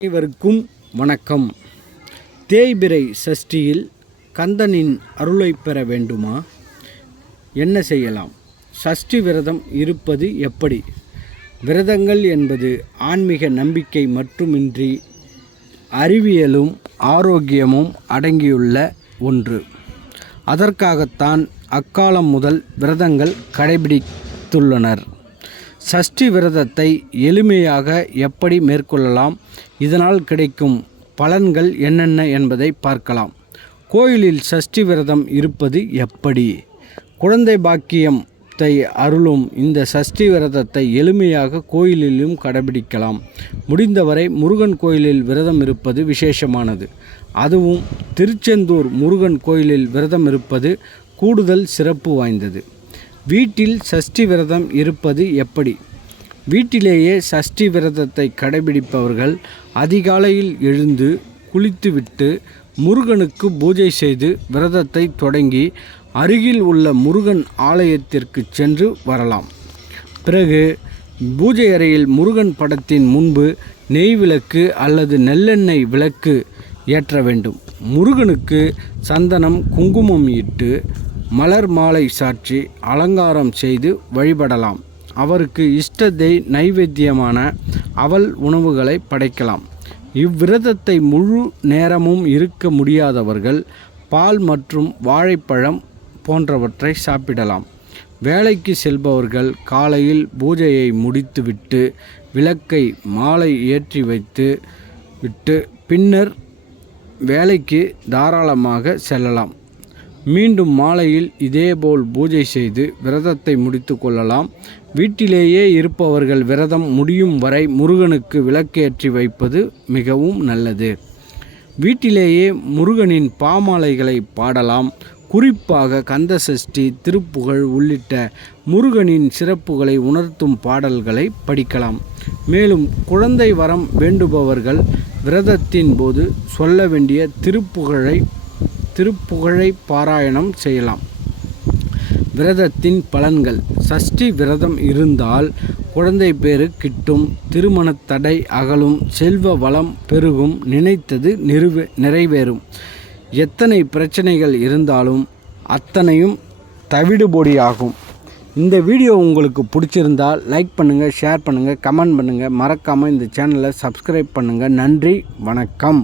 அனைவருக்கும் வணக்கம். தேய்பிரை சஷ்டியில் கந்தனின் அருளை பெற வேண்டுமா? என்ன செய்யலாம்? சஷ்டி விரதம் இருப்பது எப்படி? விரதங்கள் என்பது ஆன்மீக நம்பிக்கை மட்டுமின்றி அறிவியலும் ஆரோக்கியமும் அடங்கியுள்ள ஒன்று. அதற்காகத்தான் அக்காலம் முதல் விரதங்கள் கடைபிடித்துள்ளனர். சஷ்டி விரதத்தை எளிமையாக எப்படி மேற்கொள்ளலாம்? இதனால் கிடைக்கும் பலன்கள் என்னென்ன என்பதை பார்க்கலாம். கோயிலில் சஷ்டி விரதம் இருப்பது எப்படி? குழந்தை பாக்கியத்தை அருளும் இந்த சஷ்டி விரதத்தை எளிமையாக கோயிலிலும் கடைபிடிக்கலாம். முடிந்தவரை முருகன் கோயிலில் விரதம் இருப்பது விசேஷமானது. அதுவும் திருச்செந்தூர் முருகன் கோயிலில் விரதம் இருப்பது கூடுதல் சிறப்பு வாய்ந்தது. வீட்டில் சஷ்டி விரதம் இருப்பது எப்படி? வீட்டிலேயே சஷ்டி விரதத்தை கடைபிடிப்பவர்கள் அதிகாலையில் எழுந்து குளித்துவிட்டு முருகனுக்கு பூஜை செய்து விரதத்தை தொடங்கி அருகில் உள்ள முருகன் ஆலயத்திற்கு சென்று வரலாம். பிறகு பூஜை அறையில் முருகன் படத்தின் முன்பு நெய் விளக்கு அல்லது நெல்லெண்ணெய் விளக்கு ஏற்ற வேண்டும். முருகனுக்கு சந்தனம் குங்குமம் இட்டு மலர் மாலை சாற்றி அலங்காரம் செய்து வழிபடலாம். அவருக்கு இஷ்டத்தை நைவேத்தியமான அவல் உணவுகளை படைக்கலாம். இவ்விரதத்தை முழு நேரமும் இருக்க முடியாதவர்கள் பால் மற்றும் வாழைப்பழம் போன்றவற்றை சாப்பிடலாம். வேலைக்கு செல்பவர்கள் காலையில் பூஜையை முடித்துவிட்டு விளக்கை மாலை ஏற்றி வைத்து விட்டு பின்னர் வேலைக்கு தாராளமாக செல்லலாம். மீண்டும் மாலையில் இதேபோல் பூஜை செய்து விரதத்தை முடித்து கொள்ளலாம். வீட்டிலேயே இருப்பவர்கள் விரதம் முடியும் வரை முருகனுக்கு விளக்கேற்றி வைப்பது மிகவும் நல்லது. வீட்டிலேயே முருகனின் பாமாலைகளை பாடலாம். குறிப்பாக கந்தசஷ்டி திருப்புகழ் உள்ளிட்ட முருகனின் சிறப்புகளை உணர்த்தும் பாடல்களை படிக்கலாம். மேலும் குழந்தை வரம் வேண்டுபவர்கள் விரதத்தின் போது சொல்ல வேண்டிய திருப்புகழை திருப்புகழை பாராயணம் செய்யலாம். விரதத்தின் பலன்கள். சஷ்டி விரதம் இருந்தால் குழந்தை பேரு கிட்டும் திருமணத் தடை அகலும் செல்வ வளம் பெருகும் நினைத்தது நிறுவே நிறைவேறும். எத்தனை பிரச்சனைகள் இருந்தாலும் அத்தனையும் தவிடுபொடியாகும். இந்த வீடியோ உங்களுக்கு பிடிச்சிருந்தால் லைக் பண்ணுங்கள் ஷேர் பண்ணுங்கள் கமெண்ட் பண்ணுங்கள் மறக்காமல் இந்த சேனலை சப்ஸ்கிரைப் பண்ணுங்கள் நன்றி வணக்கம்.